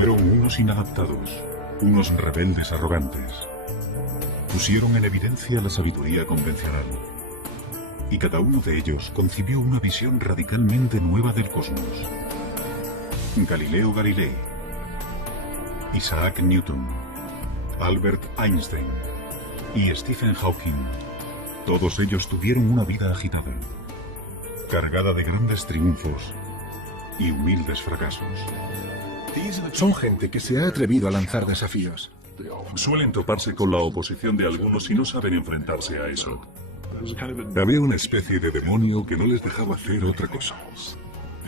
Fueron unos inadaptados, unos rebeldes arrogantes. Pusieron en evidencia la sabiduría convencional. Y cada uno de ellos concibió una visión radicalmente nueva del cosmos. Galileo Galilei, Isaac Newton, Albert Einstein y Stephen Hawking. Todos ellos tuvieron una vida agitada, cargada de grandes triunfos y humildes fracasos. Son gente que se ha atrevido a lanzar desafíos. Suelen toparse con la oposición de algunos y no saben enfrentarse a eso. Había una especie de demonio que no les dejaba hacer otra cosa.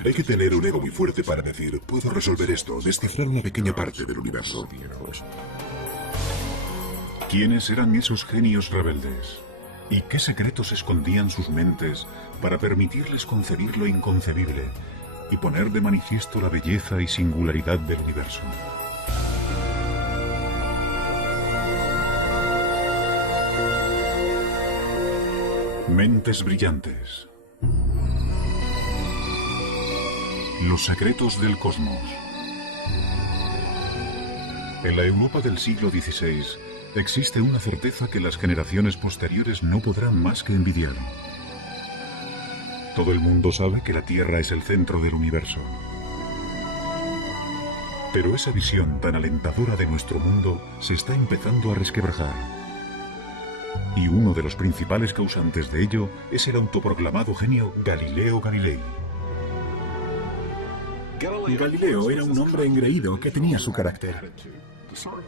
Hay que tener un ego muy fuerte para decir, puedo resolver esto, descifrar una pequeña parte del universo. ¿Quiénes eran esos genios rebeldes? ¿Y qué secretos escondían sus mentes para permitirles concebir lo inconcebible y poner de manifiesto la belleza y singularidad del universo? Mentes brillantes. Los secretos del cosmos. En la Europa del siglo XVI existe una certeza que las generaciones posteriores no podrán más que envidiar. Todo el mundo sabe que la Tierra es el centro del universo. Pero esa visión tan alentadora de nuestro mundo se está empezando a resquebrajar. Y uno de los principales causantes de ello es el autoproclamado genio Galileo Galilei. Galileo era un hombre engreído que tenía su carácter.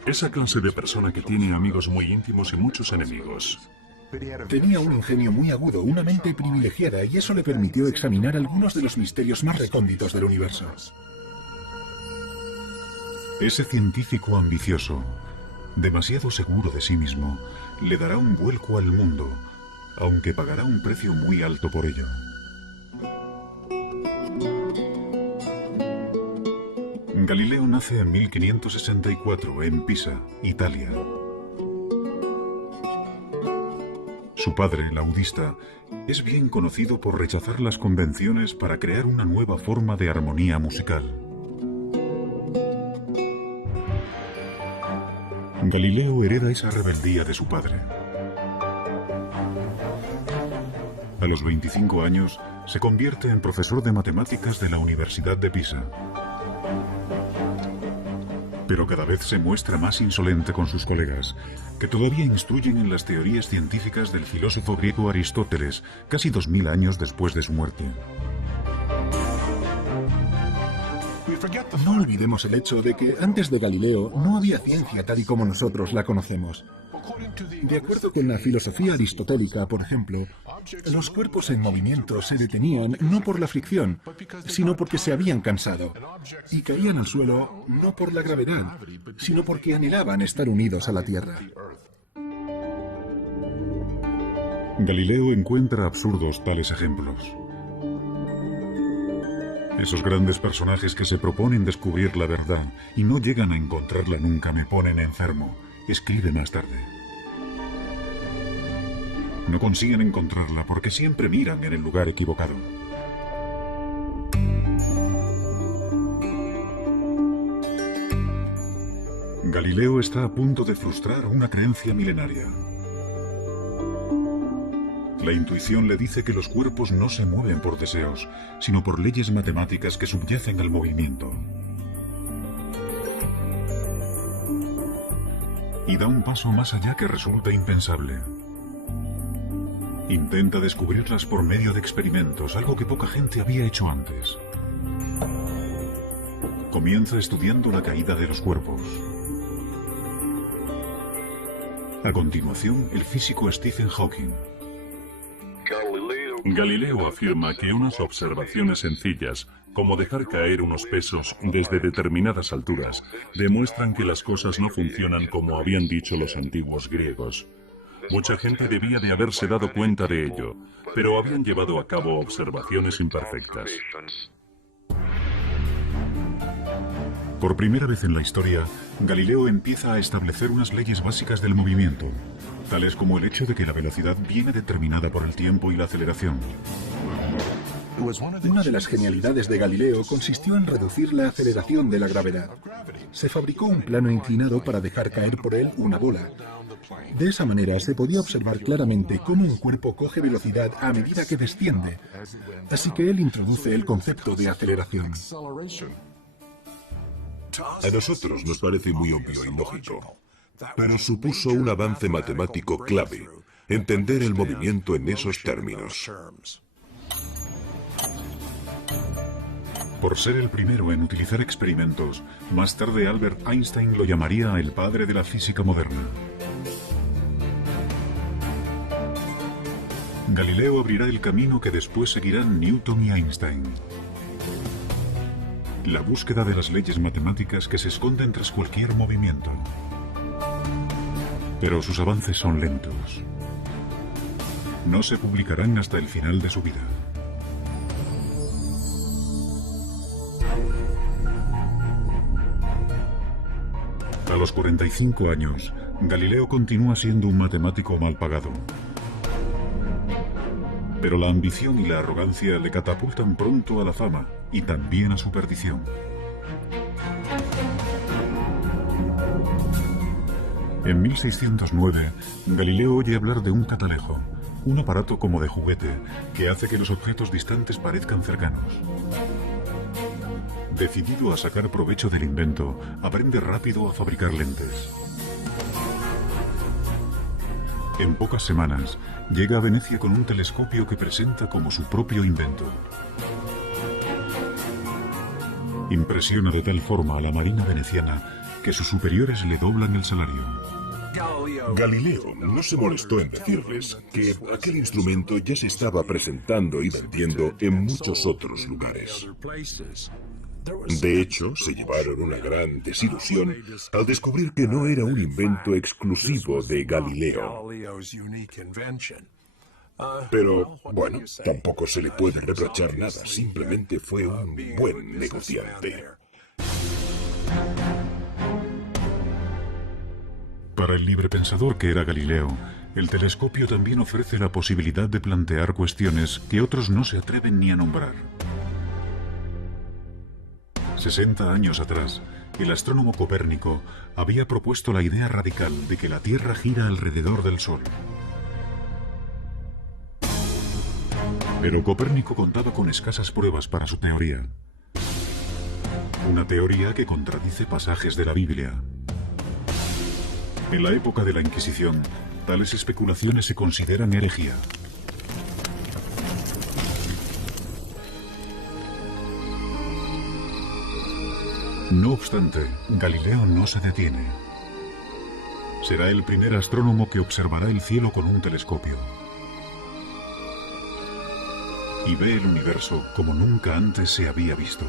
Esa clase de persona que tiene amigos muy íntimos y muchos enemigos. Tenía un ingenio muy agudo, una mente privilegiada, y eso le permitió examinar algunos de los misterios más recónditos del universo. Ese científico ambicioso, demasiado seguro de sí mismo, le dará un vuelco al mundo, aunque pagará un precio muy alto por ello. Galileo nace en 1564 en Pisa, Italia. Su padre, laudista, es bien conocido por rechazar las convenciones para crear una nueva forma de armonía musical. Galileo hereda esa rebeldía de su padre. A los 25 años, se convierte en profesor de matemáticas de la Universidad de Pisa. Pero cada vez se muestra más insolente con sus colegas, que todavía instruyen en las teorías científicas del filósofo griego Aristóteles, casi 2000 años después de su muerte. No olvidemos el hecho de que antes de Galileo no había ciencia tal y como nosotros la conocemos. De acuerdo con la filosofía aristotélica, por ejemplo, los cuerpos en movimiento se detenían no por la fricción, sino porque se habían cansado, y caían al suelo no por la gravedad, sino porque anhelaban estar unidos a la Tierra. Galileo encuentra absurdos tales ejemplos. Esos grandes personajes que se proponen descubrir la verdad y no llegan a encontrarla nunca me ponen enfermo, escribe más tarde. No consiguen encontrarla porque siempre miran en el lugar equivocado. Galileo está a punto de frustrar una creencia milenaria. La intuición le dice que los cuerpos no se mueven por deseos, sino por leyes matemáticas que subyacen al movimiento. Y da un paso más allá que resulta impensable. Intenta descubrirlas por medio de experimentos, algo que poca gente había hecho antes. Comienza estudiando la caída de los cuerpos. A continuación, el físico Stephen Hawking. Galileo afirma que unas observaciones sencillas, como dejar caer unos pesos desde determinadas alturas, demuestran que las cosas no funcionan como habían dicho los antiguos griegos. Mucha gente debía de haberse dado cuenta de ello, pero habían llevado a cabo observaciones imperfectas. Por primera vez en la historia, Galileo empieza a establecer unas leyes básicas del movimiento, tales como el hecho de que la velocidad viene determinada por el tiempo y la aceleración. Una de las genialidades de Galileo consistió en reducir la aceleración de la gravedad. Se fabricó un plano inclinado para dejar caer por él una bola. De esa manera se podía observar claramente cómo un cuerpo coge velocidad a medida que desciende. Así que él introduce el concepto de aceleración. A nosotros nos parece muy obvio y lógico, pero supuso un avance matemático clave, entender el movimiento en esos términos. Por ser el primero en utilizar experimentos, más tarde Albert Einstein lo llamaría el padre de la física moderna. Galileo abrirá el camino que después seguirán Newton y Einstein. La búsqueda de las leyes matemáticas que se esconden tras cualquier movimiento. Pero sus avances son lentos. No se publicarán hasta el final de su vida. A los 45 años, Galileo continúa siendo un matemático mal pagado. Pero la ambición y la arrogancia le catapultan pronto a la fama y también a su perdición. En 1609, Galileo oye hablar de un catalejo, un aparato como de juguete que hace que los objetos distantes parezcan cercanos. Decidido a sacar provecho del invento, aprende rápido a fabricar lentes. En pocas semanas, llega a Venecia con un telescopio que presenta como su propio invento. Impresiona de tal forma a la marina veneciana que sus superiores le doblan el salario. Galileo no se molestó en decirles que aquel instrumento ya se estaba presentando y vendiendo en muchos otros lugares. De hecho, se llevaron una gran desilusión al descubrir que no era un invento exclusivo de Galileo. Pero, bueno, tampoco se le puede reprochar nada, simplemente fue un buen negociante. Para el librepensador que era Galileo, el telescopio también ofrece la posibilidad de plantear cuestiones que otros no se atreven ni a nombrar. 60 años atrás, el astrónomo Copérnico había propuesto la idea radical de que la Tierra gira alrededor del Sol. Pero Copérnico contaba con escasas pruebas para su teoría. Una teoría que contradice pasajes de la Biblia. En la época de la Inquisición, tales especulaciones se consideran herejía. No obstante, Galileo no se detiene. Será el primer astrónomo que observará el cielo con un telescopio. Y ve el universo como nunca antes se había visto.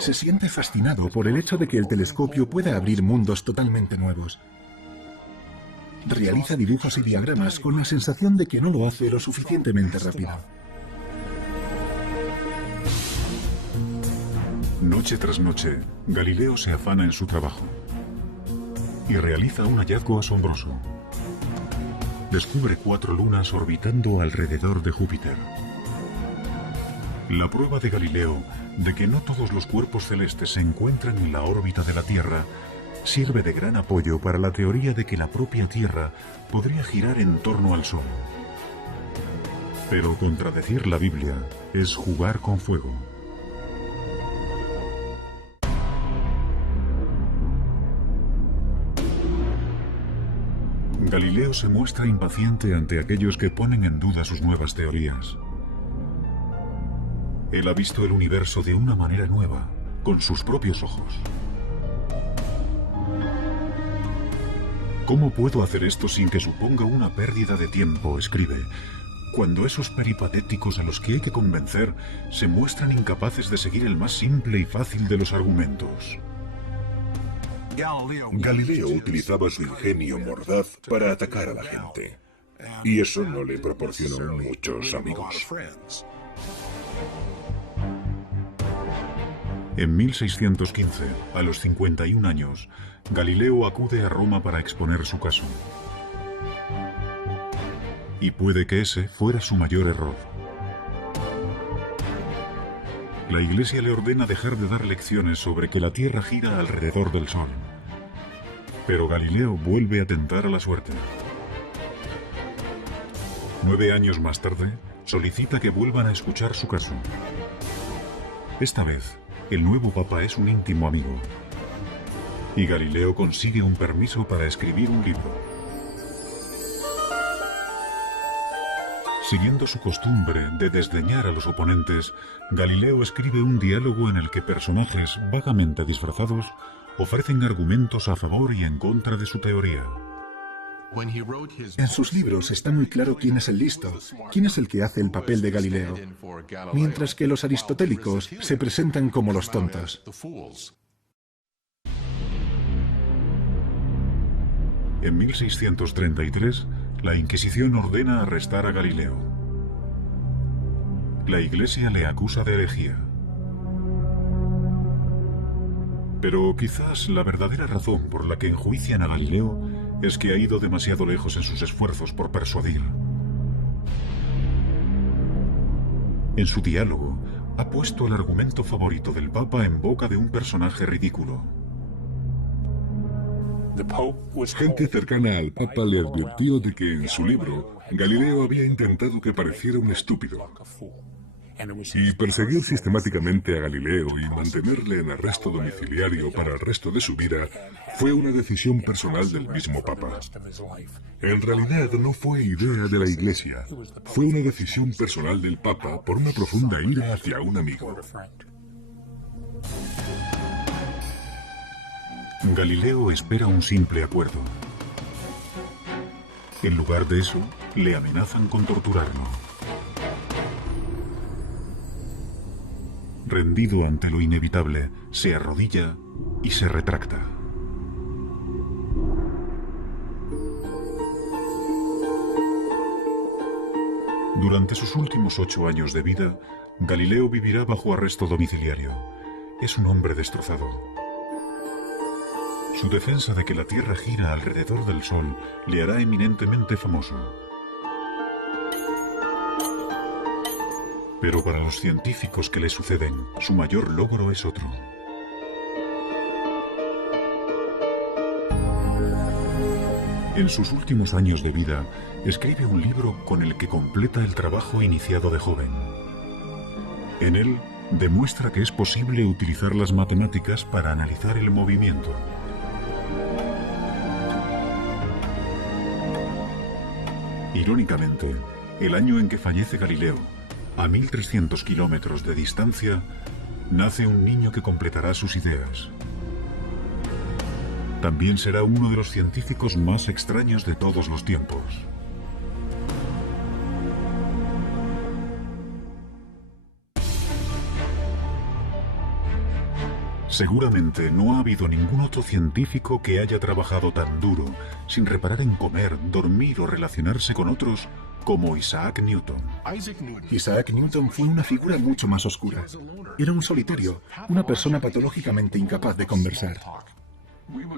Se siente fascinado por el hecho de que el telescopio pueda abrir mundos totalmente nuevos. Realiza dibujos y diagramas con la sensación de que no lo hace lo suficientemente rápido. Noche tras noche, Galileo se afana en su trabajo y realiza un hallazgo asombroso. Descubre 4 lunas orbitando alrededor de Júpiter. La prueba de Galileo de que no todos los cuerpos celestes se encuentran en la órbita de la Tierra sirve de gran apoyo para la teoría de que la propia Tierra podría girar en torno al Sol. Pero contradecir la Biblia es jugar con fuego. Galileo se muestra impaciente ante aquellos que ponen en duda sus nuevas teorías. Él ha visto el universo de una manera nueva, con sus propios ojos. ¿Cómo puedo hacer esto sin que suponga una pérdida de tiempo?, escribe, cuando esos peripatéticos a los que hay que convencer se muestran incapaces de seguir el más simple y fácil de los argumentos. Galileo utilizaba su ingenio mordaz para atacar a la gente, y eso no le proporcionó muchos amigos. En 1615, a los 51 años, Galileo acude a Roma para exponer su caso. y puede que ese fuera su mayor error. La Iglesia le ordena dejar de dar lecciones sobre que la Tierra gira alrededor del Sol. Pero Galileo vuelve a tentar a la suerte. 9 años más tarde, solicita que vuelvan a escuchar su caso. Esta vez, el nuevo papa es un íntimo amigo. Y Galileo consigue un permiso para escribir un libro. Siguiendo su costumbre de desdeñar a los oponentes, Galileo escribe un diálogo en el que personajes vagamente disfrazados ofrecen argumentos a favor y en contra de su teoría. En sus libros está muy claro quién es el listo, quién es el que hace el papel de Galileo, mientras que los aristotélicos se presentan como los tontos. En 1633, la Inquisición ordena arrestar a Galileo. La Iglesia le acusa de herejía. Pero quizás la verdadera razón por la que enjuician a Galileo es que ha ido demasiado lejos en sus esfuerzos por persuadir. En su diálogo, ha puesto el argumento favorito del Papa en boca de un personaje ridículo. Gente cercana al Papa le advirtió de que en su libro Galileo había intentado que pareciera un estúpido. Y perseguir sistemáticamente a Galileo y mantenerle en arresto domiciliario para el resto de su vida fue una decisión personal del mismo Papa. En realidad no fue idea de la Iglesia, fue una decisión personal del Papa por una profunda ira hacia un amigo. Galileo espera un simple acuerdo. En lugar de eso, le amenazan con torturarlo. Rendido ante lo inevitable, se arrodilla y se retracta. Durante sus últimos 8 años de vida, Galileo vivirá bajo arresto domiciliario. Es un hombre destrozado. Su defensa de que la Tierra gira alrededor del Sol le hará eminentemente famoso. Pero para los científicos que le suceden, su mayor logro es otro. En sus últimos años de vida, escribe un libro con el que completa el trabajo iniciado de joven. En él, demuestra que es posible utilizar las matemáticas para analizar el movimiento. Irónicamente, el año en que fallece Galileo, a 1300 kilómetros de distancia, nace un niño que completará sus ideas. También será uno de los científicos más extraños de todos los tiempos. Seguramente no ha habido ningún otro científico que haya trabajado tan duro, sin reparar en comer, dormir o relacionarse con otros, como Isaac Newton. Isaac Newton fue una figura mucho más oscura. Era un solitario, una persona patológicamente incapaz de conversar.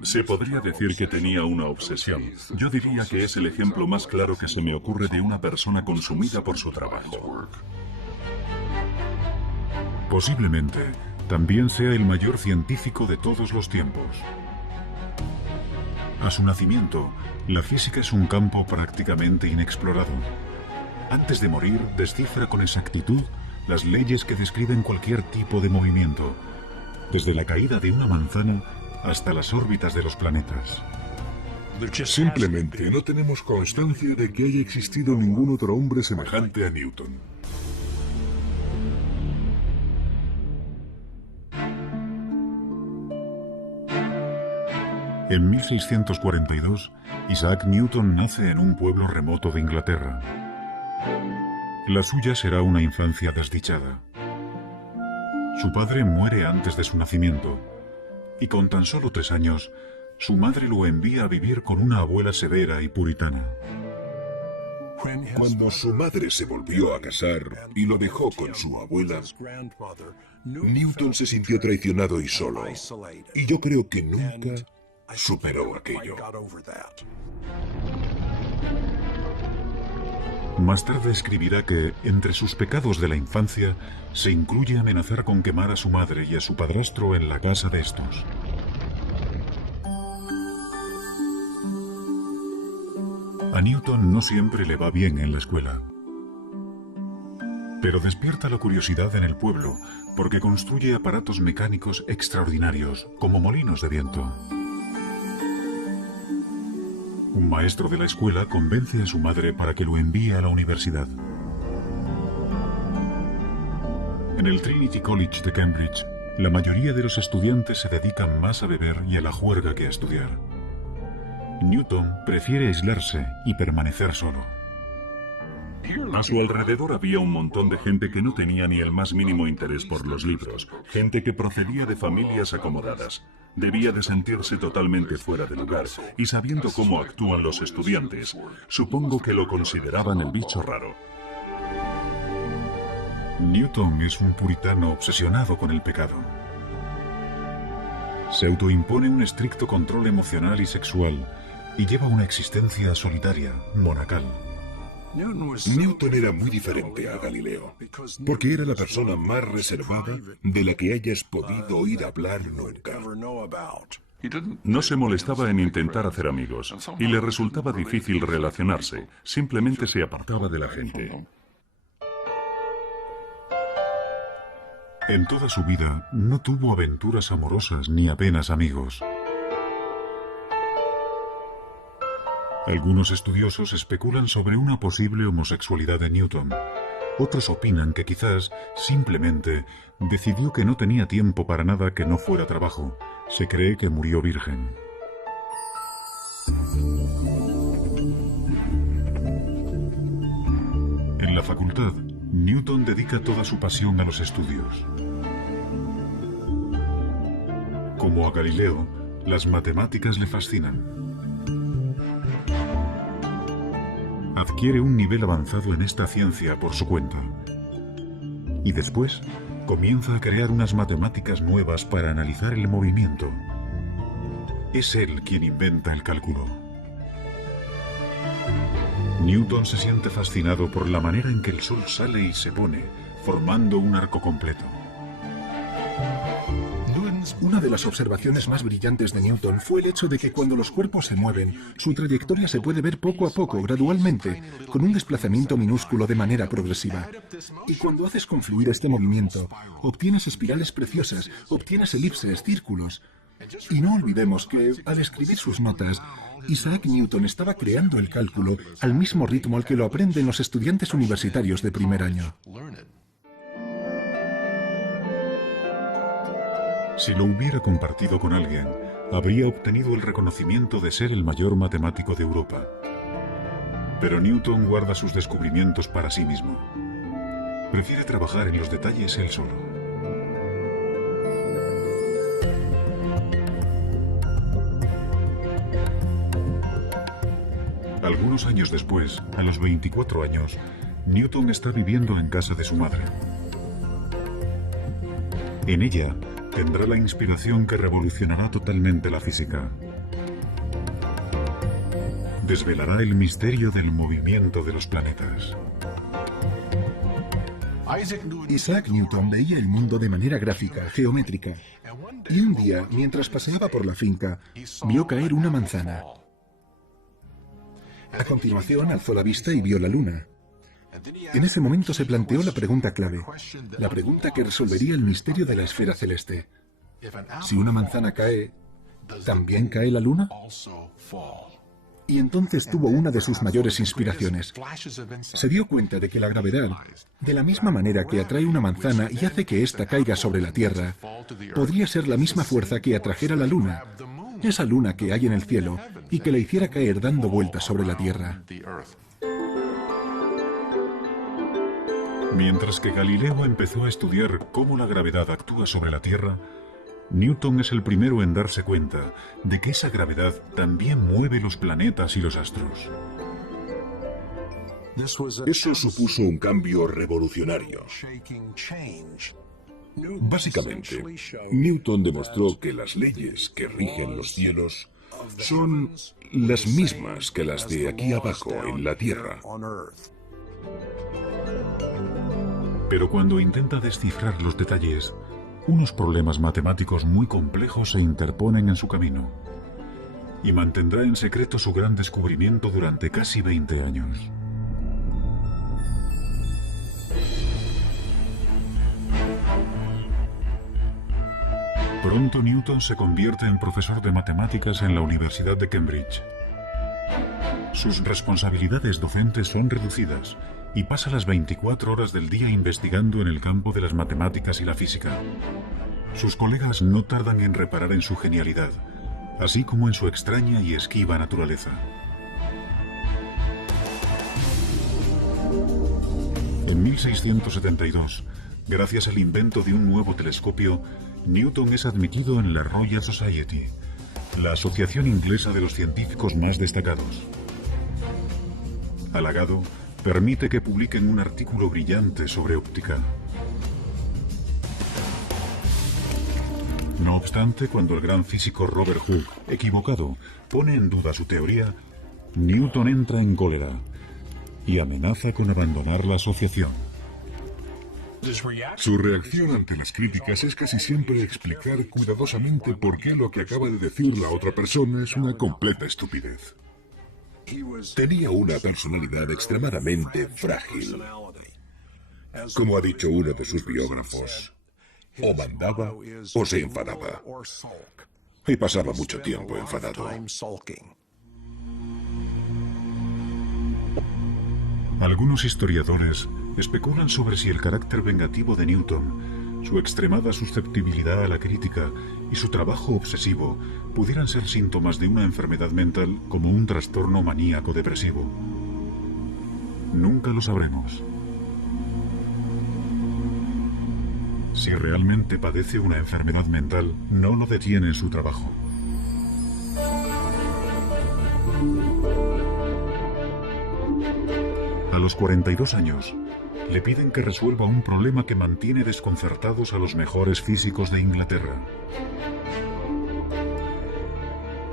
Se podría decir que tenía una obsesión. Yo diría que es el ejemplo más claro que se me ocurre de una persona consumida por su trabajo. Posiblemente también sea el mayor científico de todos los tiempos. A su nacimiento, la física es un campo prácticamente inexplorado. Antes de morir, descifra con exactitud las leyes que describen cualquier tipo de movimiento, desde la caída de una manzana hasta las órbitas de los planetas. Simplemente no tenemos constancia de que haya existido ningún otro hombre semejante a Newton. En 1642, Isaac Newton nace en un pueblo remoto de Inglaterra. La suya será una infancia desdichada. Su padre muere antes de su nacimiento, y con tan solo 3 años, su madre lo envía a vivir con una abuela severa y puritana. Cuando su madre se volvió a casar y lo dejó con su abuela, Newton se sintió traicionado y solo, y yo creo que nunca superó aquello. Más tarde escribirá que, entre sus pecados de la infancia, se incluye amenazar con quemar a su madre y a su padrastro en la casa de estos. A Newton no siempre le va bien en la escuela. Pero despierta la curiosidad en el pueblo, porque construye aparatos mecánicos extraordinarios, como molinos de viento. Un maestro de la escuela convence a su madre para que lo envíe a la universidad. En el Trinity College de Cambridge, la mayoría de los estudiantes se dedican más a beber y a la juerga que a estudiar. Newton prefiere aislarse y permanecer solo. A su alrededor había un montón de gente que no tenía ni el más mínimo interés por los libros, gente que procedía de familias acomodadas. Debía de sentirse totalmente fuera de lugar, y sabiendo cómo actúan los estudiantes, supongo que lo consideraban el bicho raro. Newton es un puritano obsesionado con el pecado. Se autoimpone un estricto control emocional y sexual, y lleva una existencia solitaria, monacal. Newton era muy diferente a Galileo, porque era la persona más reservada de la que hayas podido oír hablar nunca. No se molestaba en intentar hacer amigos, y le resultaba difícil relacionarse, simplemente se apartaba de la gente. En toda su vida no tuvo aventuras amorosas ni apenas amigos. Algunos estudiosos especulan sobre una posible homosexualidad de Newton. Otros opinan que quizás, simplemente, decidió que no tenía tiempo para nada que no fuera trabajo. Se cree que murió virgen. En la facultad, Newton dedica toda su pasión a los estudios. Como a Galileo, las matemáticas le fascinan. Adquiere un nivel avanzado en esta ciencia por su cuenta. Y después, comienza a crear unas matemáticas nuevas para analizar el movimiento. Es él quien inventa el cálculo. Newton se siente fascinado por la manera en que el Sol sale y se pone, formando un arco completo. Una de las observaciones más brillantes de Newton fue el hecho de que cuando los cuerpos se mueven, su trayectoria se puede ver poco a poco, gradualmente, con un desplazamiento minúsculo de manera progresiva. Y cuando haces confluir este movimiento, obtienes espirales preciosas, obtienes elipses, círculos. Y no olvidemos que, al escribir sus notas, Isaac Newton estaba creando el cálculo al mismo ritmo al que lo aprenden los estudiantes universitarios de primer año. Si lo hubiera compartido con alguien, habría obtenido el reconocimiento de ser el mayor matemático de Europa. Pero Newton guarda sus descubrimientos para sí mismo. Prefiere trabajar en los detalles él solo. Algunos años después, a los 24 años, Newton está viviendo en casa de su madre. En ella, tendrá la inspiración que revolucionará totalmente la física. Desvelará el misterio del movimiento de los planetas. Isaac Newton veía el mundo de manera gráfica, geométrica. Y un día, mientras paseaba por la finca, vio caer una manzana. A continuación, alzó la vista y vio la luna. En ese momento se planteó la pregunta clave, la pregunta que resolvería el misterio de la esfera celeste. Si una manzana cae, ¿también cae la luna? Y entonces tuvo una de sus mayores inspiraciones. Se dio cuenta de que la gravedad, de la misma manera que atrae una manzana y hace que ésta caiga sobre la Tierra, podría ser la misma fuerza que atrajera la luna, esa luna que hay en el cielo, y que la hiciera caer dando vueltas sobre la Tierra. Mientras que Galileo empezó a estudiar cómo la gravedad actúa sobre la Tierra, Newton es el primero en darse cuenta de que esa gravedad también mueve los planetas y los astros. Eso supuso un cambio revolucionario. Básicamente, Newton demostró que las leyes que rigen los cielos son las mismas que las de aquí abajo en la Tierra. Pero cuando intenta descifrar los detalles, unos problemas matemáticos muy complejos se interponen en su camino y mantendrá en secreto su gran descubrimiento durante casi 20 años. Pronto Newton se convierte en profesor de matemáticas en la Universidad de Cambridge. Sus responsabilidades docentes son reducidas y pasa las 24 horas del día investigando en el campo de las matemáticas y la física. Sus colegas no tardan en reparar en su genialidad, así como en su extraña y esquiva naturaleza. En 1672, gracias al invento de un nuevo telescopio, Newton es admitido en la Royal Society, la asociación inglesa de los científicos más destacados. Halagado, permite que publiquen un artículo brillante sobre óptica. No obstante, cuando el gran físico Robert Hooke, equivocado, pone en duda su teoría, Newton entra en cólera y amenaza con abandonar la asociación. Su reacción ante las críticas es casi siempre explicar cuidadosamente por qué lo que acaba de decir la otra persona es una completa estupidez. Tenía una personalidad extremadamente frágil. Como ha dicho uno de sus biógrafos, o mandaba o se enfadaba. Y pasaba mucho tiempo enfadado. Algunos historiadores especulan sobre si el carácter vengativo de Newton, su extremada susceptibilidad a la crítica y su trabajo obsesivo pudieran ser síntomas de una enfermedad mental como un trastorno maníaco-depresivo. Nunca lo sabremos. Si realmente padece una enfermedad mental, no lo detiene en su trabajo. A los 42 años, le piden que resuelva un problema que mantiene desconcertados a los mejores físicos de Inglaterra.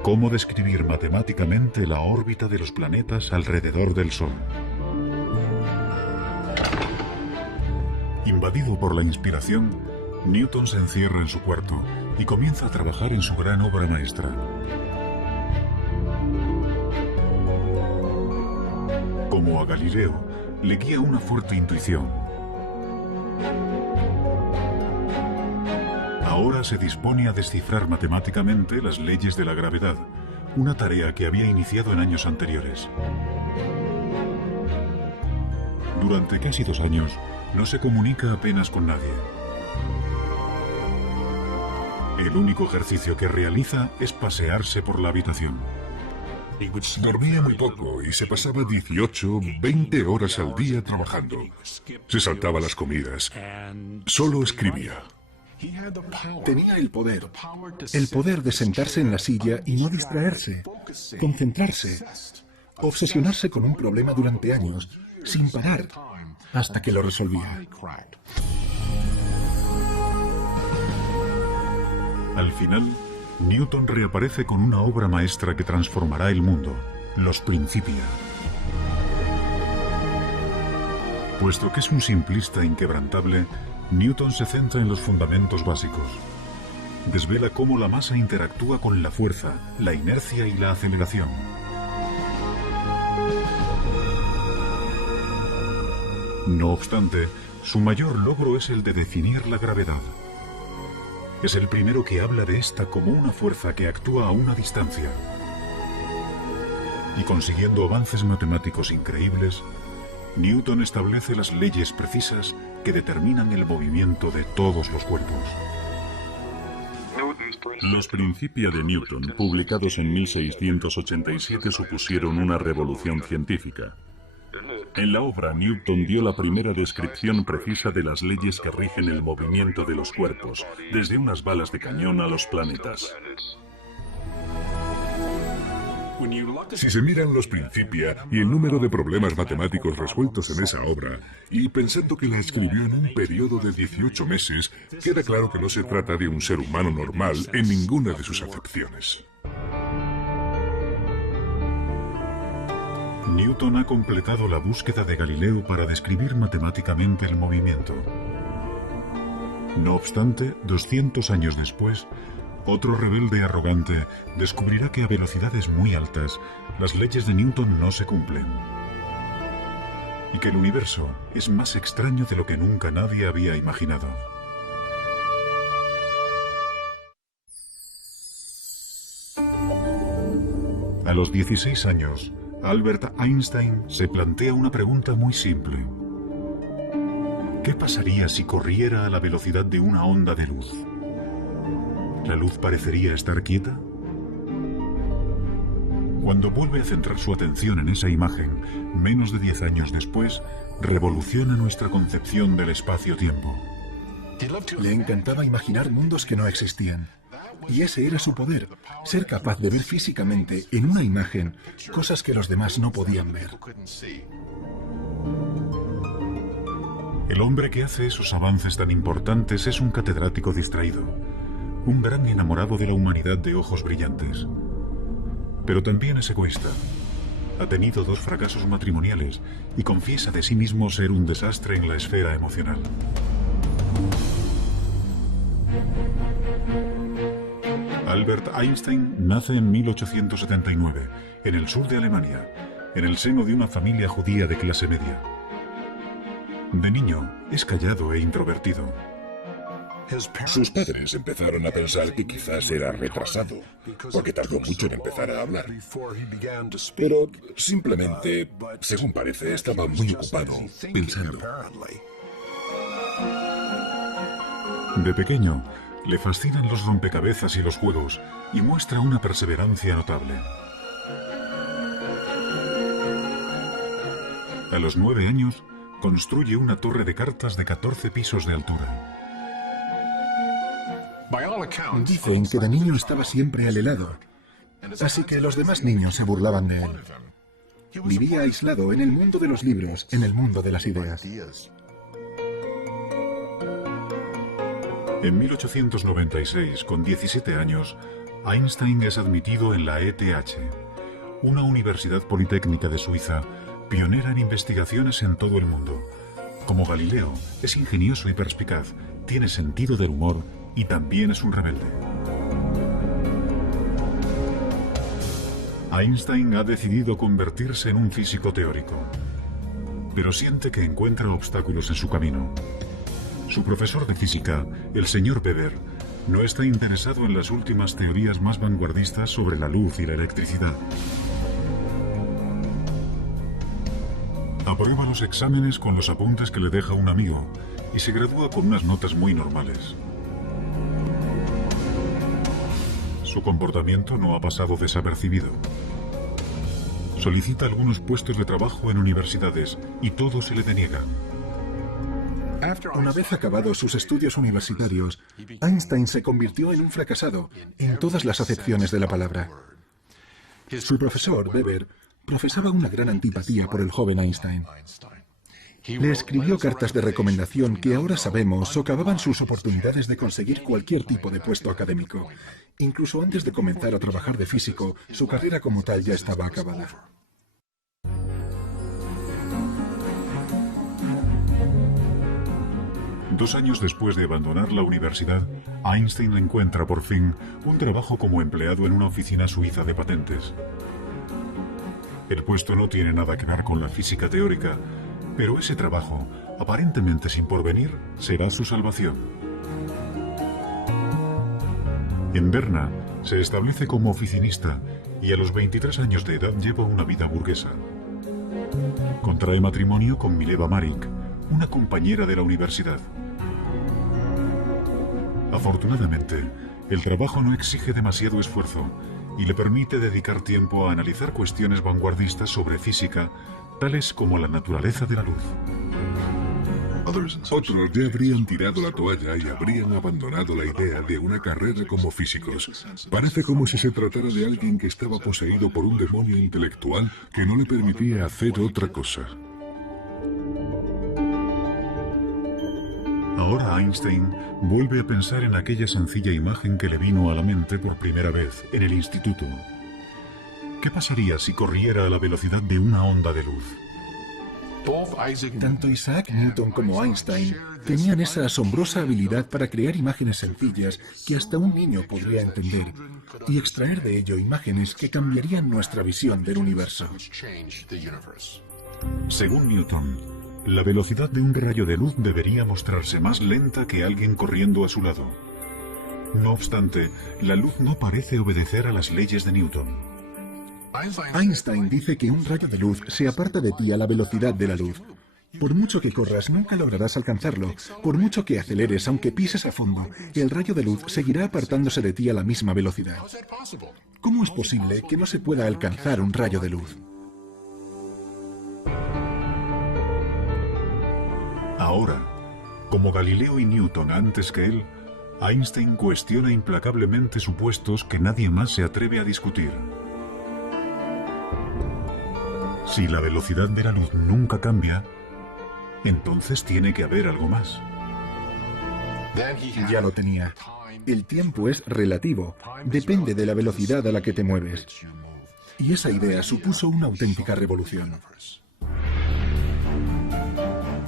¿Cómo describir matemáticamente la órbita de los planetas alrededor del Sol? Invadido por la inspiración, Newton se encierra en su cuarto y comienza a trabajar en su gran obra maestra. Como a Galileo, le guía una fuerte intuición. Ahora se dispone a descifrar matemáticamente las leyes de la gravedad, una tarea que había iniciado en años anteriores. Durante casi 2 años, no se comunica apenas con nadie. El único ejercicio que realiza es pasearse por la habitación. Dormía muy poco y se pasaba 18, 20 horas al día trabajando. Se saltaba las comidas. Solo escribía. Tenía el poder de sentarse en la silla y no distraerse, concentrarse, obsesionarse con un problema durante años, sin parar, hasta que lo resolvía. Al final, Newton reaparece con una obra maestra que transformará el mundo, Los Principia. Puesto que es un simplista inquebrantable, Newton se centra en los fundamentos básicos. Desvela cómo la masa interactúa con la fuerza, la inercia y la aceleración. No obstante, su mayor logro es el de definir la gravedad. Es el primero que habla de esta como una fuerza que actúa a una distancia. Y consiguiendo avances matemáticos increíbles, Newton establece las leyes precisas que determinan el movimiento de todos los cuerpos. Los Principia de Newton, publicados en 1687, supusieron una revolución científica. En la obra, Newton dio la primera descripción precisa de las leyes que rigen el movimiento de los cuerpos, desde unas balas de cañón a los planetas. Si se miran los Principia y el número de problemas matemáticos resueltos en esa obra, y pensando que la escribió en un periodo de 18 meses, queda claro que no se trata de un ser humano normal en ninguna de sus acepciones. Newton ha completado la búsqueda de Galileo para describir matemáticamente el movimiento. No obstante, 200 años después, otro rebelde arrogante descubrirá que a velocidades muy altas las leyes de Newton no se cumplen y que el universo es más extraño de lo que nunca nadie había imaginado. A los 16 años, Albert Einstein se plantea una pregunta muy simple. ¿Qué pasaría si corriera a la velocidad de una onda de luz? ¿La luz parecería estar quieta? Cuando vuelve a centrar su atención en esa imagen, menos de 10 años después, revoluciona nuestra concepción del espacio-tiempo. Le encantaba imaginar mundos que no existían. Y ese era su poder, ser capaz de ver físicamente, en una imagen, cosas que los demás no podían ver. El hombre que hace esos avances tan importantes es un catedrático distraído, un gran enamorado de la humanidad de ojos brillantes. Pero también es egoísta. Ha tenido 2 fracasos matrimoniales y confiesa de sí mismo ser un desastre en la esfera emocional. Albert Einstein nace en 1879, en el sur de Alemania, en el seno de una familia judía de clase media. De niño, es callado e introvertido. Sus padres empezaron a pensar que quizás era retrasado, porque tardó mucho en empezar a hablar. Pero simplemente, según parece, estaba muy ocupado pensando. De pequeño, le fascinan los rompecabezas y los juegos, y muestra una perseverancia notable. A los 9 años, construye una torre de cartas de 14 pisos de altura. Dicen que de niño estaba siempre al helado, así que los demás niños se burlaban de él. Vivía aislado en el mundo de los libros, en el mundo de las ideas. En 1896, con 17 años, Einstein es admitido en la ETH, una universidad politécnica de Suiza, pionera en investigaciones en todo el mundo. Como Galileo, es ingenioso y perspicaz, tiene sentido del humor y también es un rebelde. Einstein ha decidido convertirse en un físico teórico, pero siente que encuentra obstáculos en su camino. Su profesor de física, el señor Weber, no está interesado en las últimas teorías más vanguardistas sobre la luz y la electricidad. Aprueba los exámenes con los apuntes que le deja un amigo y se gradúa con unas notas muy normales. Su comportamiento no ha pasado desapercibido. Solicita algunos puestos de trabajo en universidades y todo se le deniega. Una vez acabados sus estudios universitarios, Einstein se convirtió en un fracasado, en todas las acepciones de la palabra. Su profesor, Weber, profesaba una gran antipatía por el joven Einstein. Le escribió cartas de recomendación que ahora sabemos socavaban sus oportunidades de conseguir cualquier tipo de puesto académico. Incluso antes de comenzar a trabajar de físico, su carrera como tal ya estaba acabada. Dos años después de abandonar la universidad, Einstein encuentra por fin un trabajo como empleado en una oficina suiza de patentes. El puesto no tiene nada que ver con la física teórica, pero ese trabajo, aparentemente sin porvenir, será su salvación. En Berna se establece como oficinista y a los 23 años de edad lleva una vida burguesa. Contrae matrimonio con Mileva Marik, una compañera de la universidad. Afortunadamente, el trabajo no exige demasiado esfuerzo y le permite dedicar tiempo a analizar cuestiones vanguardistas sobre física, tales como la naturaleza de la luz. Otros ya habrían tirado la toalla y habrían abandonado la idea de una carrera como físicos. Parece como si se tratara de alguien que estaba poseído por un demonio intelectual que no le permitía hacer otra cosa. Ahora Einstein vuelve a pensar en aquella sencilla imagen que le vino a la mente por primera vez en el instituto. ¿Qué pasaría si corriera a la velocidad de una onda de luz? Tanto Isaac Newton como Einstein tenían esa asombrosa habilidad para crear imágenes sencillas que hasta un niño podría entender y extraer de ello imágenes que cambiarían nuestra visión del universo. Según Newton, la velocidad de un rayo de luz debería mostrarse más lenta que alguien corriendo a su lado. No obstante, la luz no parece obedecer a las leyes de Newton. Einstein dice que un rayo de luz se aparta de ti a la velocidad de la luz. Por mucho que corras, nunca lograrás alcanzarlo. Por mucho que aceleres, aunque pises a fondo, el rayo de luz seguirá apartándose de ti a la misma velocidad. ¿Cómo es posible que no se pueda alcanzar un rayo de luz? Ahora, como Galileo y Newton antes que él, Einstein cuestiona implacablemente supuestos que nadie más se atreve a discutir. Si la velocidad de la luz nunca cambia, entonces tiene que haber algo más. Ya lo tenía. El tiempo es relativo. Depende de la velocidad a la que te mueves. Y esa idea supuso una auténtica revolución.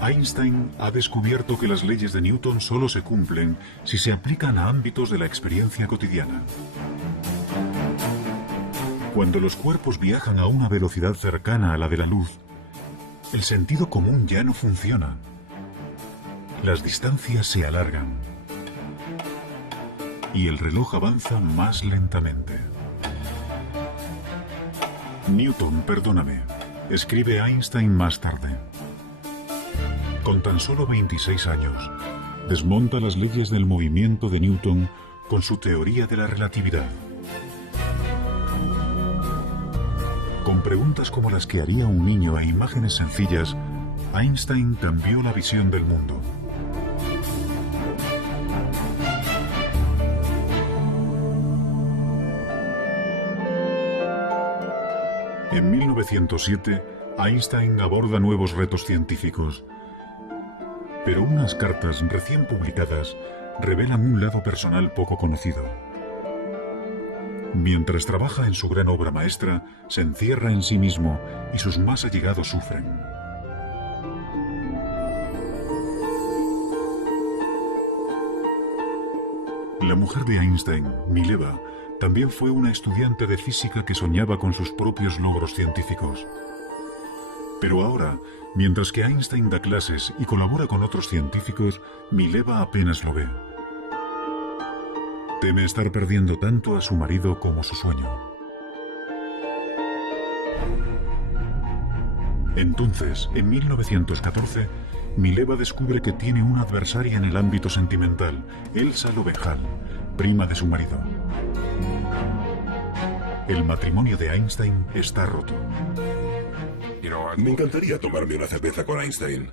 Einstein ha descubierto que las leyes de Newton solo se cumplen si se aplican a ámbitos de la experiencia cotidiana. Cuando los cuerpos viajan a una velocidad cercana a la de la luz, el sentido común ya no funciona. Las distancias se alargan y el reloj avanza más lentamente. Newton, perdóname, escribe Einstein más tarde. Con tan solo 26 años, desmonta las leyes del movimiento de Newton con su teoría de la relatividad. Con preguntas como las que haría un niño e imágenes sencillas, Einstein cambió la visión del mundo. En 1907, Einstein aborda nuevos retos científicos. Pero unas cartas recién publicadas revelan un lado personal poco conocido. Mientras trabaja en su gran obra maestra, se encierra en sí mismo y sus más allegados sufren. La mujer de Einstein, Mileva, también fue una estudiante de física que soñaba con sus propios logros científicos. Pero ahora, mientras que Einstein da clases y colabora con otros científicos, Mileva apenas lo ve. Teme estar perdiendo tanto a su marido como su sueño. Entonces, en 1914, Mileva descubre que tiene una adversaria en el ámbito sentimental, Elsa Lovejal, prima de su marido. El matrimonio de Einstein está roto. Me encantaría tomarme una cerveza con Einstein,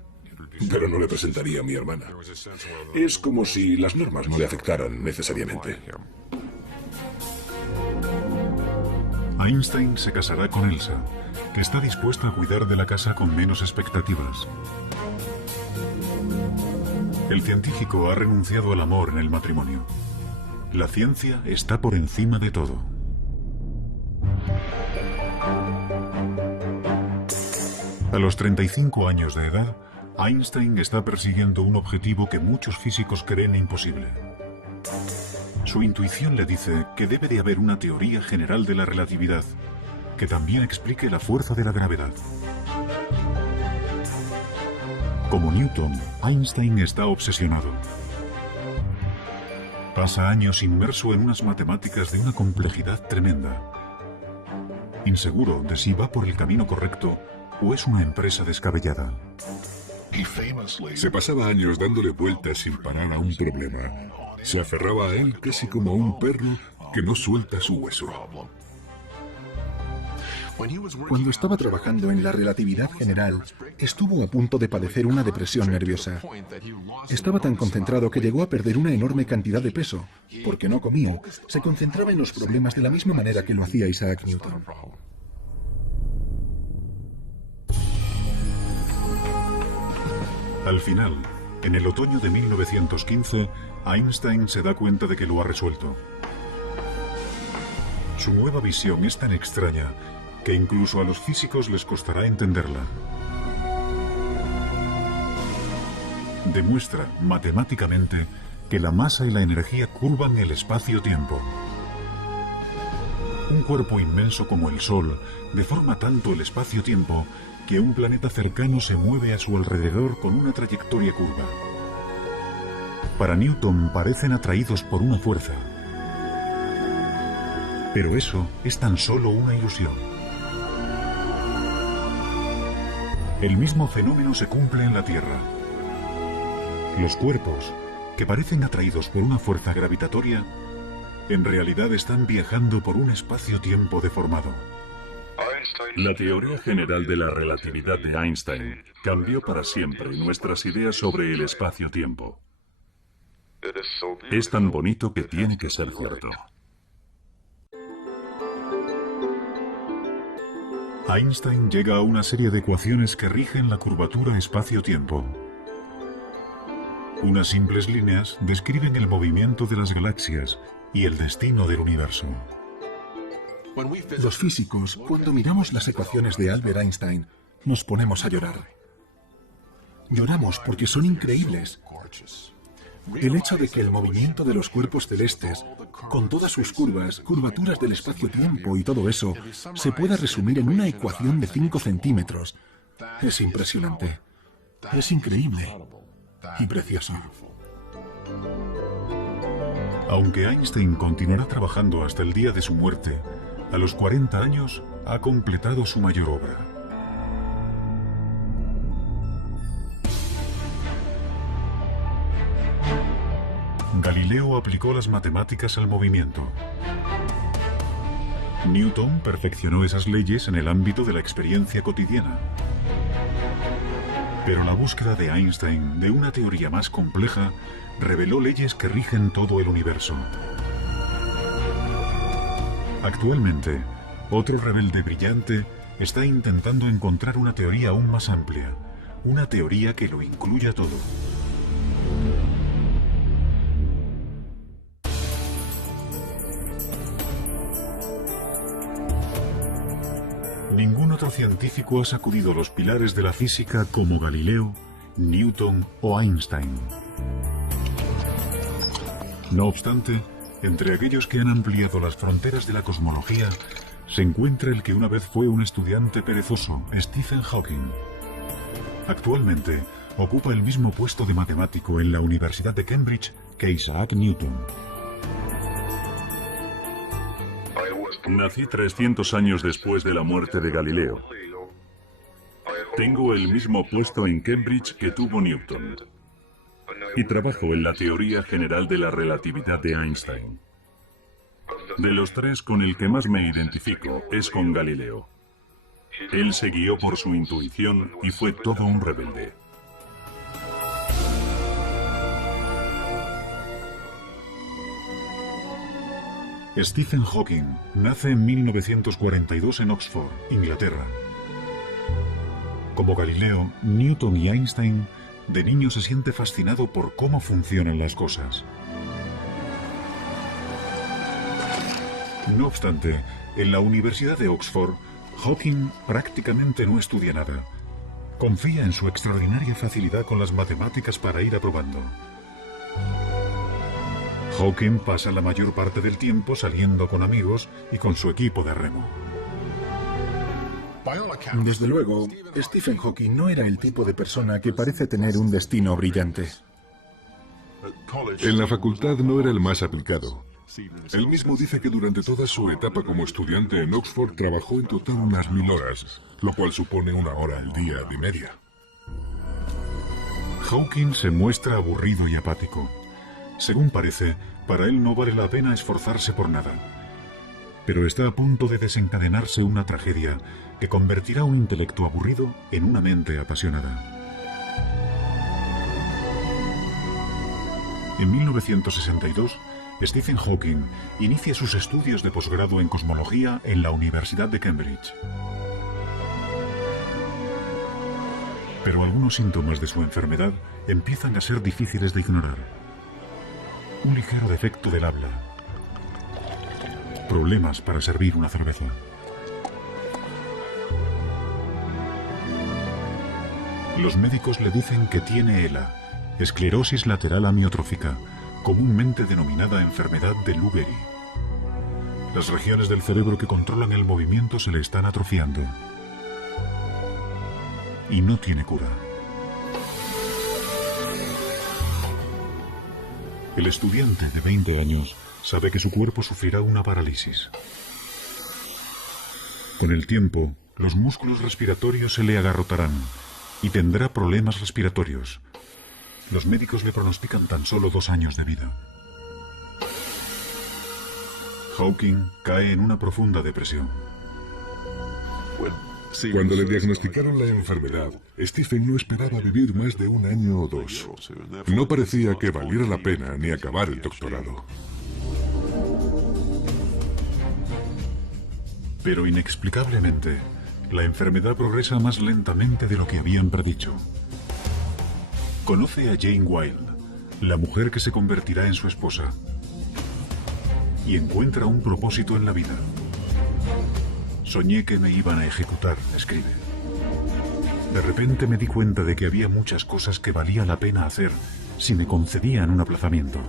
pero no le presentaría a mi hermana. Es como si las normas no le afectaran necesariamente. Einstein se casará con Elsa, que está dispuesta a cuidar de la casa con menos expectativas. El científico ha renunciado al amor en el matrimonio. La ciencia está por encima de todo. A los 35 años de edad, Einstein está persiguiendo un objetivo que muchos físicos creen imposible. Su intuición le dice que debe de haber una teoría general de la relatividad, que también explique la fuerza de la gravedad. Como Newton, Einstein está obsesionado. Pasa años inmerso en unas matemáticas de una complejidad tremenda. Inseguro de si va por el camino correcto o es una empresa descabellada. Se pasaba años dándole vueltas sin parar a un problema. Se aferraba a él casi como a un perro que no suelta su hueso. Cuando estaba trabajando en la relatividad general, estuvo a punto de padecer una depresión nerviosa. Estaba tan concentrado que llegó a perder una enorme cantidad de peso, porque no comía. Se concentraba en los problemas de la misma manera que lo hacía Isaac Newton. Al final, en el otoño de 1915, Einstein se da cuenta de que lo ha resuelto. Su nueva visión es tan extraña que incluso a los físicos les costará entenderla. Demuestra matemáticamente que la masa y la energía curvan el espacio-tiempo. Un cuerpo inmenso como el Sol deforma tanto el espacio-tiempo que un planeta cercano se mueve a su alrededor con una trayectoria curva. Para Newton parecen atraídos por una fuerza. Pero eso es tan solo una ilusión. El mismo fenómeno se cumple en la Tierra. Los cuerpos, que parecen atraídos por una fuerza gravitatoria, en realidad están viajando por un espacio-tiempo deformado. La teoría general de la relatividad de Einstein cambió para siempre nuestras ideas sobre el espacio-tiempo. Es tan bonito que tiene que ser cierto. Einstein llega a una serie de ecuaciones que rigen la curvatura espacio-tiempo. Unas simples líneas describen el movimiento de las galaxias y el destino del universo. Los físicos, cuando miramos las ecuaciones de Albert Einstein, nos ponemos a llorar. Lloramos porque son increíbles. El hecho de que el movimiento de los cuerpos celestes, con todas sus curvas, curvaturas del espacio-tiempo y todo eso, se pueda resumir en una ecuación de 5 centímetros, es impresionante. Es increíble y precioso. Aunque Einstein continuará trabajando hasta el día de su muerte, a los 40 años ha completado su mayor obra. Galileo aplicó las matemáticas al movimiento. Newton perfeccionó esas leyes en el ámbito de la experiencia cotidiana. Pero la búsqueda de Einstein de una teoría más compleja reveló leyes que rigen todo el universo. Actualmente, otro rebelde brillante está intentando encontrar una teoría aún más amplia, una teoría que lo incluya todo. Ningún otro científico ha sacudido los pilares de la física como Galileo, Newton o Einstein. No obstante, entre aquellos que han ampliado las fronteras de la cosmología, se encuentra el que una vez fue un estudiante perezoso, Stephen Hawking. Actualmente, ocupa el mismo puesto de matemático en la Universidad de Cambridge que Isaac Newton. Nací 300 años después de la muerte de Galileo. Tengo el mismo puesto en Cambridge que tuvo Newton. Y trabajo en la teoría general de la relatividad de Einstein. De los tres, con el que más me identifico es con Galileo. Él se guió por su intuición y fue todo un rebelde. Stephen Hawking nace en 1942 en Oxford, Inglaterra. Como Galileo, Newton y Einstein, de niño se siente fascinado por cómo funcionan las cosas. No obstante, en la Universidad de Oxford, Hawking prácticamente no estudia nada. Confía en su extraordinaria facilidad con las matemáticas para ir aprobando. Hawking pasa la mayor parte del tiempo saliendo con amigos y con su equipo de remo. Desde luego, Stephen Hawking no era el tipo de persona que parece tener un destino brillante. En la facultad no era el más aplicado. Él mismo dice que durante toda su etapa como estudiante en Oxford trabajó en total unas 1000 horas, lo cual supone 1 hora al día de media. Hawking se muestra aburrido y apático. Según parece, para él no vale la pena esforzarse por nada. Pero está a punto de desencadenarse una tragedia que convertirá un intelecto aburrido en una mente apasionada. En 1962, Stephen Hawking inicia sus estudios de posgrado en cosmología en la Universidad de Cambridge. Pero algunos síntomas de su enfermedad empiezan a ser difíciles de ignorar. Un ligero defecto del habla. Problemas para servir una cerveza. Los médicos le dicen que tiene ELA, esclerosis lateral amiotrófica, comúnmente denominada enfermedad de Lou Gehrig. Las regiones del cerebro que controlan el movimiento se le están atrofiando. Y no tiene cura. El estudiante de 20 años sabe que su cuerpo sufrirá una parálisis. Con el tiempo, los músculos respiratorios se le agarrotarán y tendrá problemas respiratorios. Los médicos le pronostican tan solo 2 años de vida. Hawking cae en una profunda depresión. Cuando le diagnosticaron la enfermedad, Stephen no esperaba vivir más de 1 año o 2. No parecía que valiera la pena ni acabar el doctorado. Pero inexplicablemente, la enfermedad progresa más lentamente de lo que habían predicho. Conoce a Jane Wilde, la mujer que se convertirá en su esposa, y encuentra un propósito en la vida. Soñé que me iban a ejecutar, escribe. De repente me di cuenta de que había muchas cosas que valía la pena hacer si me concedían un aplazamiento.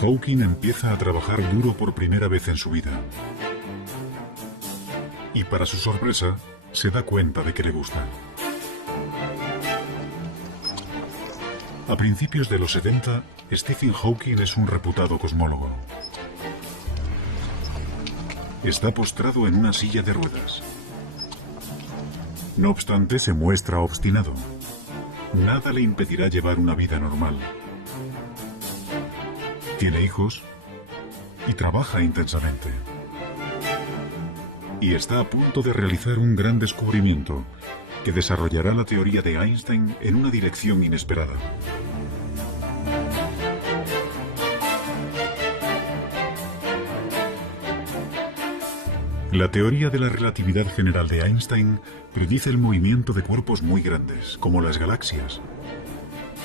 Hawking empieza a trabajar duro por primera vez en su vida. Y para su sorpresa, se da cuenta de que le gusta. A principios de los 70, Stephen Hawking es un reputado cosmólogo. Está postrado en una silla de ruedas. No obstante, se muestra obstinado. Nada le impedirá llevar una vida normal. Tiene hijos y trabaja intensamente. Y está a punto de realizar un gran descubrimiento que desarrollará la teoría de Einstein en una dirección inesperada. La teoría de la relatividad general de Einstein predice el movimiento de cuerpos muy grandes, como las galaxias,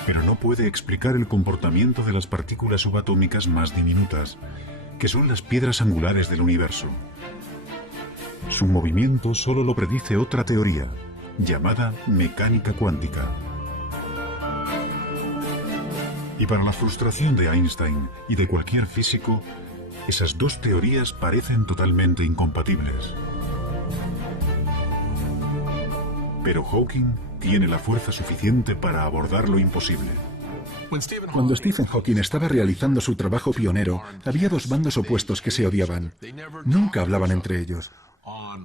pero no puede explicar el comportamiento de las partículas subatómicas más diminutas, que son las piedras angulares del universo. Su movimiento solo lo predice otra teoría, llamada mecánica cuántica. Y para la frustración de Einstein y de cualquier físico, esas dos teorías parecen totalmente incompatibles. Pero Hawking tiene la fuerza suficiente para abordar lo imposible. Cuando Stephen Hawking estaba realizando su trabajo pionero, había 2 bandos opuestos que se odiaban. Nunca hablaban entre ellos.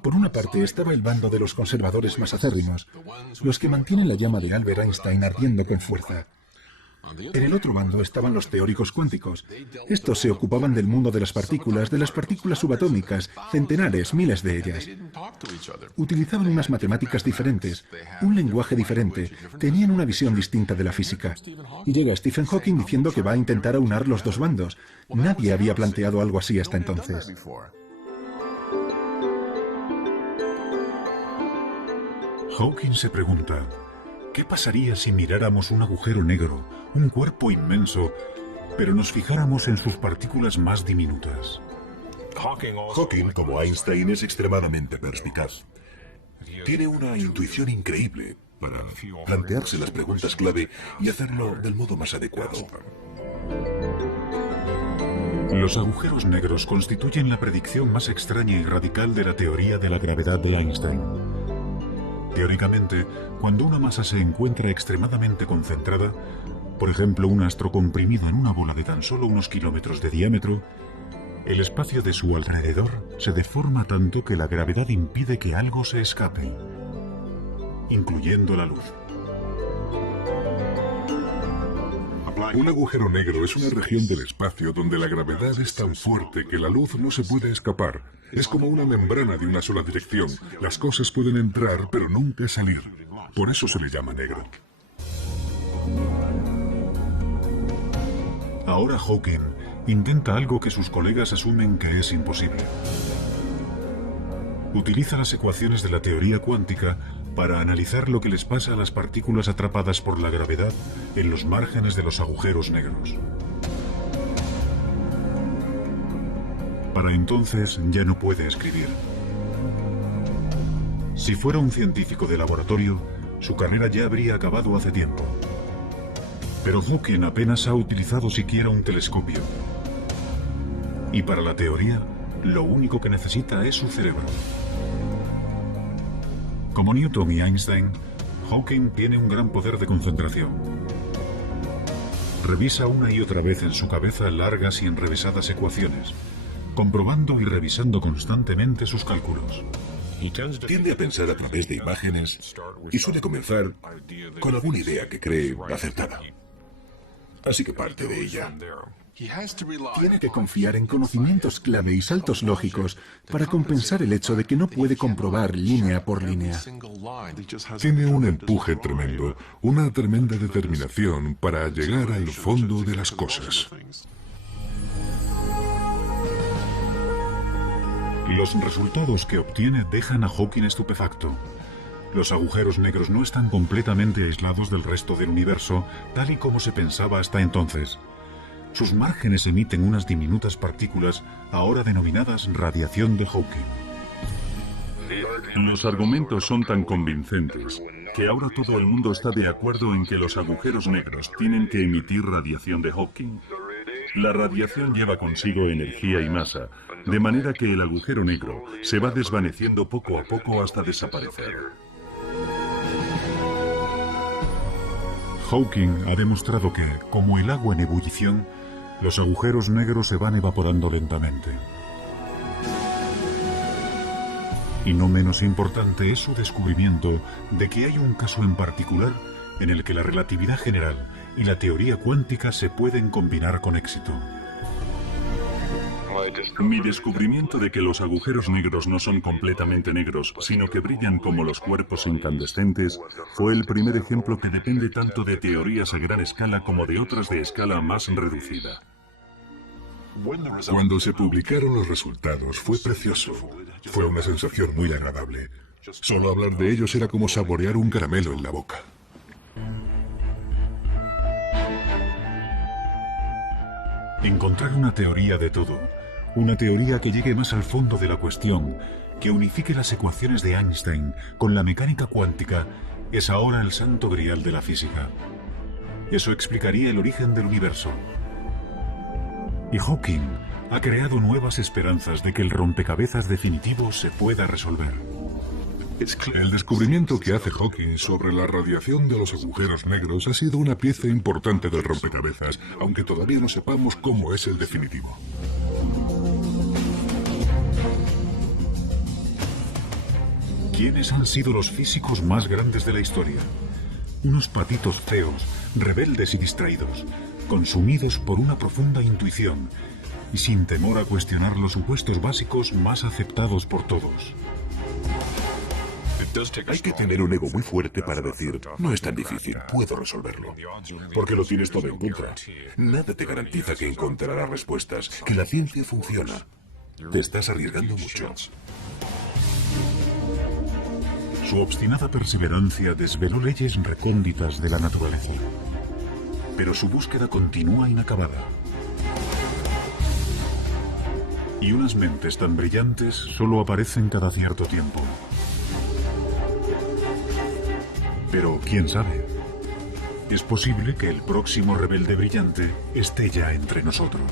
Por una parte estaba el bando de los conservadores más acérrimos, los que mantienen la llama de Albert Einstein ardiendo con fuerza. En el otro bando estaban los teóricos cuánticos. Estos se ocupaban del mundo de las partículas subatómicas, centenares, miles de ellas. Utilizaban unas matemáticas diferentes, un lenguaje diferente, tenían una visión distinta de la física. Y llega Stephen Hawking diciendo que va a intentar aunar los 2 bandos. Nadie había planteado algo así hasta entonces. Hawking se pregunta, ¿qué pasaría si miráramos un agujero negro, un cuerpo inmenso, pero nos fijáramos en sus partículas más diminutas? Hawking, como Einstein, es extremadamente perspicaz. Tiene una intuición increíble para plantearse las preguntas clave y hacerlo del modo más adecuado. Los agujeros negros constituyen la predicción más extraña y radical de la teoría de la gravedad de Einstein. Teóricamente, cuando una masa se encuentra extremadamente concentrada, por ejemplo un astro comprimido en una bola de tan solo unos kilómetros de diámetro, el espacio de su alrededor se deforma tanto que la gravedad impide que algo se escape, incluyendo la luz. Un agujero negro es una región del espacio donde la gravedad es tan fuerte que la luz no se puede escapar. Es como una membrana de una sola dirección. Las cosas pueden entrar, pero nunca salir. Por eso se le llama negro. Ahora Hawking intenta algo que sus colegas asumen que es imposible. Utiliza las ecuaciones de la teoría cuántica para analizar lo que les pasa a las partículas atrapadas por la gravedad en los márgenes de los agujeros negros. Para entonces ya no puede escribir. Si fuera un científico de laboratorio, su carrera ya habría acabado hace tiempo. Pero Hawking apenas ha utilizado siquiera un telescopio. Y para la teoría, lo único que necesita es su cerebro. Como Newton y Einstein, Hawking tiene un gran poder de concentración. Revisa una y otra vez en su cabeza largas y enrevesadas ecuaciones, comprobando y revisando constantemente sus cálculos. Tiende a pensar a través de imágenes y suele comenzar con alguna idea que cree acertada. Así que parte de ella. Tiene que confiar en conocimientos clave y saltos lógicos para compensar el hecho de que no puede comprobar línea por línea. Tiene un empuje tremendo, una tremenda determinación para llegar al fondo de las cosas. Los resultados que obtiene dejan a Hawking estupefacto. Los agujeros negros no están completamente aislados del resto del universo, tal y como se pensaba hasta entonces. Sus márgenes emiten unas diminutas partículas, ahora denominadas radiación de Hawking. Los argumentos son tan convincentes que ahora todo el mundo está de acuerdo en que los agujeros negros tienen que emitir radiación de Hawking. La radiación lleva consigo energía y masa, de manera que el agujero negro se va desvaneciendo poco a poco hasta desaparecer. Hawking ha demostrado que, como el agua en ebullición, los agujeros negros se van evaporando lentamente. Y no menos importante es su descubrimiento de que hay un caso en particular en el que la relatividad general y la teoría cuántica se pueden combinar con éxito. Mi descubrimiento de que los agujeros negros no son completamente negros, sino que brillan como los cuerpos incandescentes, fue el primer ejemplo que depende tanto de teorías a gran escala como de otras de escala más reducida. Cuando se publicaron los resultados fue precioso. Fue una sensación muy agradable. Solo hablar de ellos era como saborear un caramelo en la boca. Encontrar una teoría de todo, una teoría que llegue más al fondo de la cuestión, que unifique las ecuaciones de Einstein con la mecánica cuántica, es ahora el santo grial de la física. Eso explicaría el origen del universo. Y Hawking ha creado nuevas esperanzas de que el rompecabezas definitivo se pueda resolver. El descubrimiento que hace Hawking sobre la radiación de los agujeros negros ha sido una pieza importante del rompecabezas, aunque todavía no sepamos cómo es el definitivo. ¿Quiénes han sido los físicos más grandes de la historia? Unos patitos feos, rebeldes y distraídos, consumidos por una profunda intuición y sin temor a cuestionar los supuestos básicos más aceptados por todos. Hay que tener un ego muy fuerte para decir, no es tan difícil, puedo resolverlo. Porque lo tienes todo en contra. Nada te garantiza que encontrarás respuestas, que la ciencia funciona. Te estás arriesgando mucho. Su obstinada perseverancia desveló leyes recónditas de la naturaleza. Pero su búsqueda continúa inacabada. Y unas mentes tan brillantes solo aparecen cada cierto tiempo. Pero quién sabe, es posible que el próximo rebelde brillante esté ya entre nosotros.